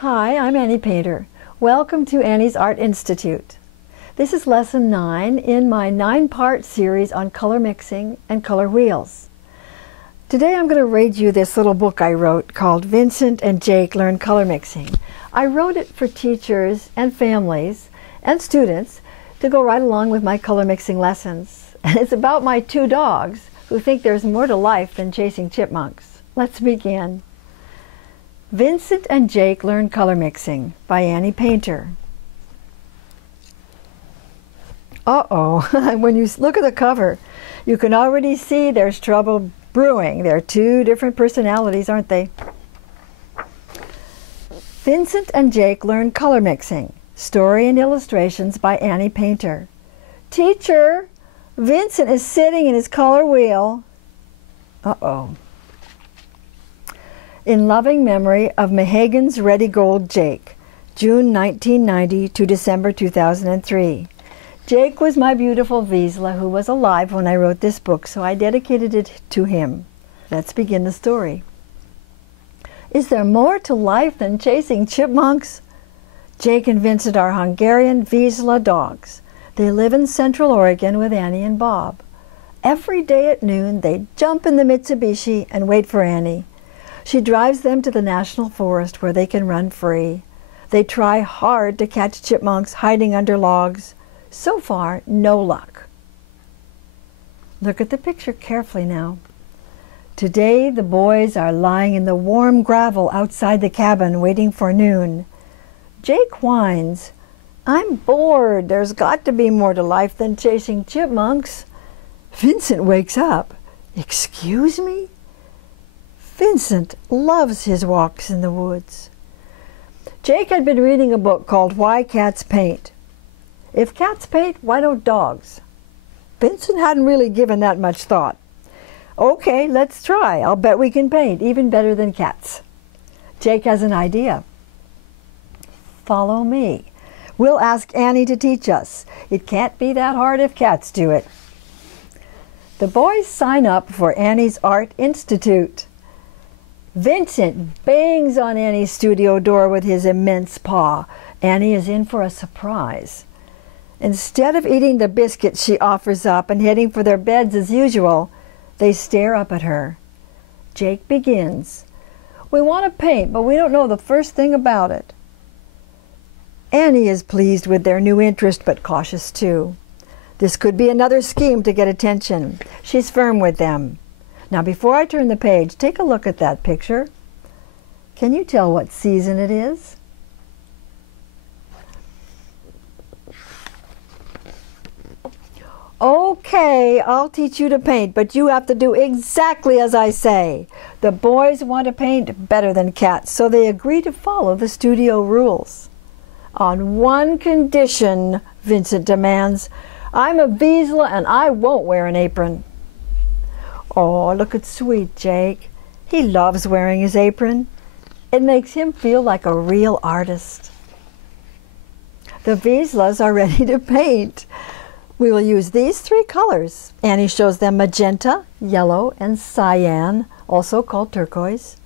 Hi, I'm Annie Painter. Welcome to Annie's Art Institute. This is lesson 9 in my 9-part series on color mixing and color wheels. Today I'm going to read you this little book I wrote called Vincent and Jake Learn Color Mixing. I wrote it for teachers and families and students to go right along with my color mixing lessons. And it's about my 2 dogs who think there's more to life than chasing chipmunks. Let's begin. Vincent and Jake Learn Color Mixing by Annie Painter. Uh-oh, when you look at the cover, you can already see there's trouble brewing. They're 2 different personalities, aren't they? Vincent and Jake Learn Color Mixing. Story and illustrations by Annie Painter. Teacher, Vincent is sitting in his color wheel. Uh-oh. In loving memory of Mahagan's Ready Gold Jake, June 1990 to December 2003. Jake was my beautiful Vizsla who was alive when I wrote this book, so I dedicated it to him. Let's begin the story. Is there more to life than chasing chipmunks? Jake and Vincent are Hungarian Vizsla dogs. They live in Central Oregon with Annie and Bob. Every day at noon, they jump in the Mitsubishi and wait for Annie. She drives them to the National Forest where they can run free. They try hard to catch chipmunks hiding under logs. So far, no luck. Look at the picture carefully now. Today, the boys are lying in the warm gravel outside the cabin waiting for noon. Jake whines, "I'm bored. There's got to be more to life than chasing chipmunks." Vincent wakes up. "Excuse me?" Vincent loves his walks in the woods. Jake had been reading a book called Why Cats Paint. If cats paint, why don't dogs? Vincent hadn't really given that much thought. Okay, let's try. I'll bet we can paint even better than cats. Jake has an idea. Follow me. We'll ask Annie to teach us. It can't be that hard if cats do it. The boys sign up for Annie's Art Institute. Vincent bangs on Annie's studio door with his immense paw. Annie is in for a surprise. Instead of eating the biscuit she offers up and heading for their beds as usual, they stare up at her. Jake begins. "We want to paint, but we don't know the first thing about it." Annie is pleased with their new interest, but cautious too. This could be another scheme to get attention. She's firm with them. Now, before I turn the page, take a look at that picture. Can you tell what season it is? Okay, I'll teach you to paint, but you have to do exactly as I say. The boys want to paint better than cats, so they agree to follow the studio rules. On one condition, Vincent demands. "I'm a Vizsla and I won't wear an apron." Oh, look at sweet Jake. He loves wearing his apron. It makes him feel like a real artist. The Vizslas are ready to paint. We will use these 3 colors. Annie shows them magenta, yellow, and cyan, also called turquoise.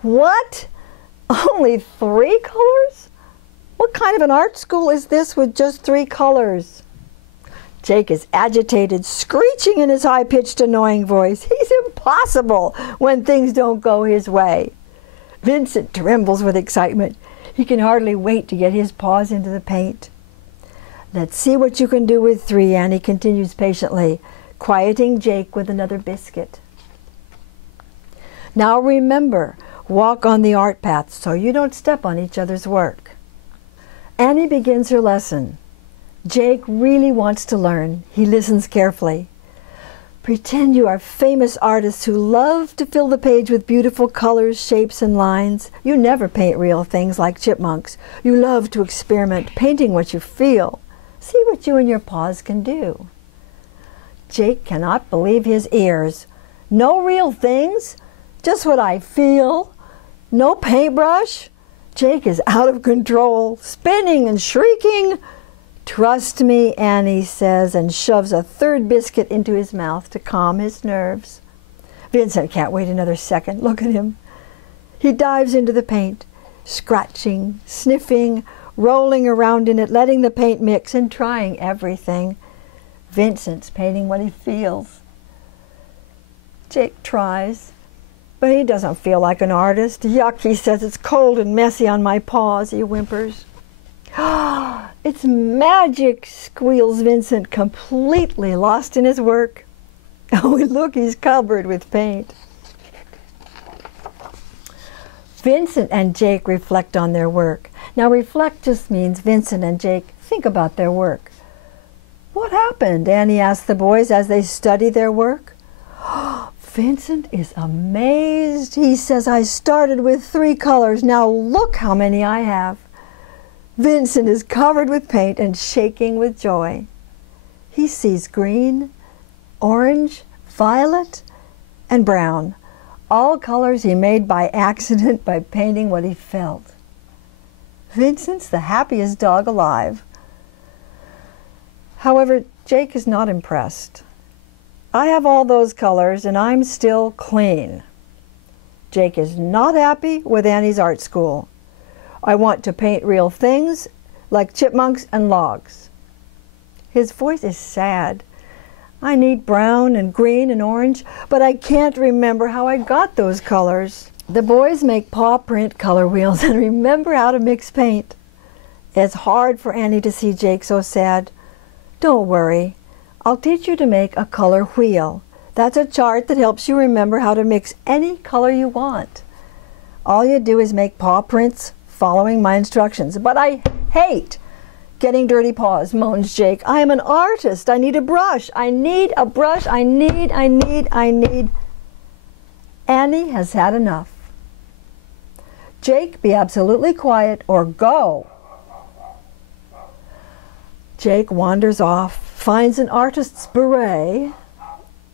What? Only 3 colors? What kind of an art school is this with just 3 colors? Jake is agitated, screeching in his high-pitched, annoying voice. He's impossible when things don't go his way. Vincent trembles with excitement. He can hardly wait to get his paws into the paint. "Let's see what you can do with 3, Annie continues patiently, quieting Jake with another biscuit. "Now remember, walk on the art path so you don't step on each other's work." Annie begins her lesson. Jake really wants to learn. He listens carefully. "Pretend you are famous artists who love to fill the page with beautiful colors, shapes, and lines. You never paint real things like chipmunks. You love to experiment, painting what you feel. See what you and your paws can do." Jake cannot believe his ears. "No real things? Just what I feel? No paintbrush?" Jake is out of control, spinning and shrieking. "Trust me," Annie says, and shoves a 3rd biscuit into his mouth to calm his nerves. Vincent can't wait another second. Look at him. He dives into the paint. scratching, sniffing, rolling around in it, letting the paint mix and trying everything. Vincent's painting what he feels. Jake tries, but he doesn't feel like an artist. Yuck, he says, it's cold and messy on my paws, he whimpers. It's magic, squeals Vincent, completely lost in his work. Oh, look, he's covered with paint. Vincent and Jake reflect on their work. Now, reflect just means Vincent and Jake think about their work. What happened? Annie asked the boys as they study their work. Vincent is amazed. He says, I started with 3 colors. Now look how many I have. Vincent is covered with paint and shaking with joy. He sees green, orange, violet, and brown. All colors he made by accident by painting what he felt. Vincent's the happiest dog alive. However, Jake is not impressed. I have all those colors and I'm still clean. Jake is not happy with Annie's art school. I want to paint real things like chipmunks and logs. His voice is sad. I need brown and green and orange, but I can't remember how I got those colors. The boys make paw print color wheels and remember how to mix paint. It's hard for Annie to see Jake so sad. Don't worry. I'll teach you to make a color wheel. That's a chart that helps you remember how to mix any color you want. All you do is make paw prints following my instructions. But I hate getting dirty paws, moans Jake. I am an artist. I need a brush. I need a brush. I need. Annie has had enough. Jake, be absolutely quiet or go. Jake wanders off, finds an artist's beret,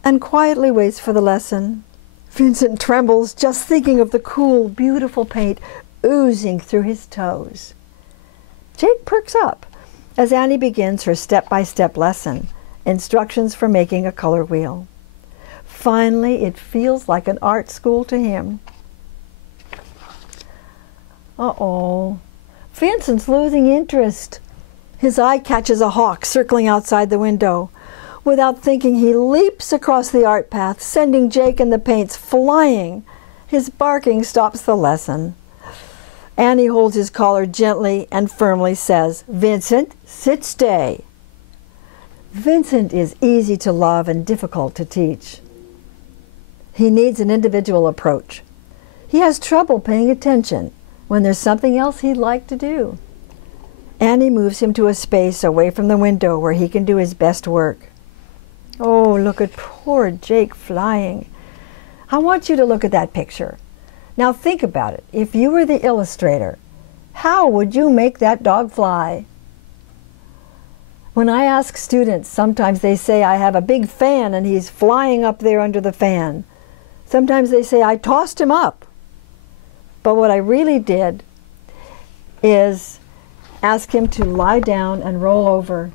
and quietly waits for the lesson. Vincent trembles just thinking of the cool, beautiful paint oozing through his toes. Jake perks up as Annie begins her step-by-step lesson, instructions for making a color wheel. Finally, it feels like an art school to him. Uh-oh, Vincent's losing interest. His eye catches a hawk circling outside the window. Without thinking, he leaps across the art path, sending Jake and the paints flying. His barking stops the lesson. Annie holds his collar gently and firmly says, Vincent, sit stay. Vincent is easy to love and difficult to teach. He needs an individual approach. He has trouble paying attention when there's something else he'd like to do. Annie moves him to a space away from the window where he can do his best work. Oh, look at poor Jake flying. I want you to look at that picture. Now think about it. If you were the illustrator, how would you make that dog fly? When I ask students, sometimes they say I have a big fan and he's flying up there under the fan. Sometimes they say I tossed him up. But what I really did is ask him to lie down and roll over.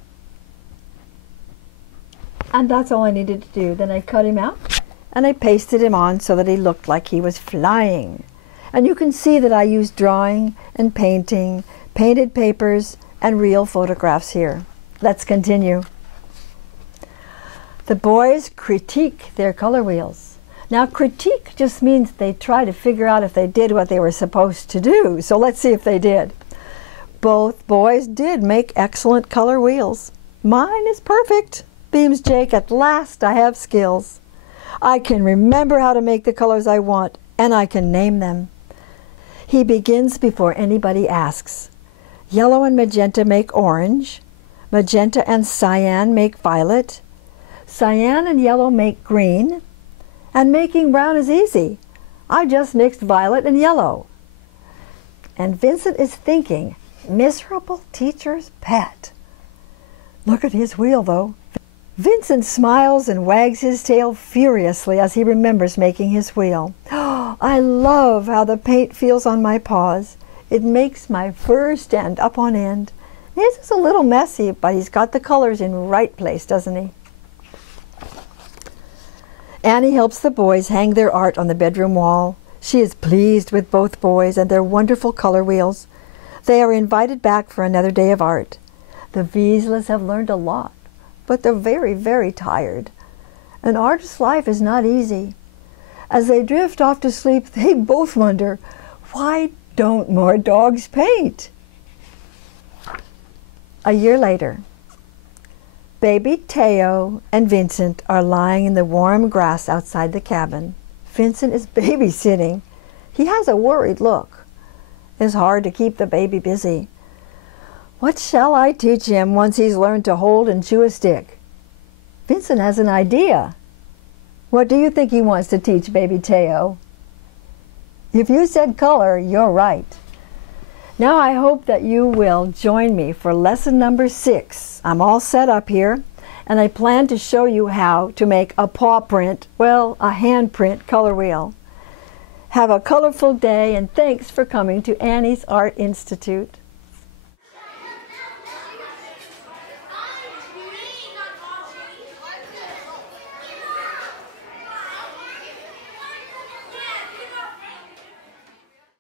And that's all I needed to do. Then I cut him out and I pasted him on so that he looked like he was flying. And you can see that I used drawing and painting, painted papers, and real photographs here. Let's continue. The boys critique their color wheels. Now, critique just means they try to figure out if they did what they were supposed to do. So let's see if they did. Both boys did make excellent color wheels. Mine is perfect, beams Jake. At last I have skills. I can remember how to make the colors I want, and I can name them. He begins before anybody asks. Yellow and magenta make orange. Magenta and cyan make violet. Cyan and yellow make green. And making brown is easy. I just mixed violet and yellow. And Vincent is thinking, miserable teacher's pet. Look at his wheel, though. Vincent smiles and wags his tail furiously as he remembers making his wheel. Oh, I love how the paint feels on my paws. It makes my fur stand up on end. This is a little messy, but he's got the colors in right place, doesn't he? Annie helps the boys hang their art on the bedroom wall. She is pleased with both boys and their wonderful color wheels. They are invited back for another day of art. The Vizslas have learned a lot, but they're very, very tired. An artist's life is not easy. As they drift off to sleep, they both wonder, why don't more dogs paint? A year later, baby Teo and Vincent are lying in the warm grass outside the cabin. Vincent is babysitting. He has a worried look. It's hard to keep the baby busy. What shall I teach him once he's learned to hold and chew a stick? Vincent has an idea. What do you think he wants to teach baby Teo? If you said color, you're right. Now I hope that you will join me for lesson number 6. I'm all set up here, and I plan to show you how to make a paw print, well, a hand print color wheel. Have a colorful day, and thanks for coming to Annie's Art Institute.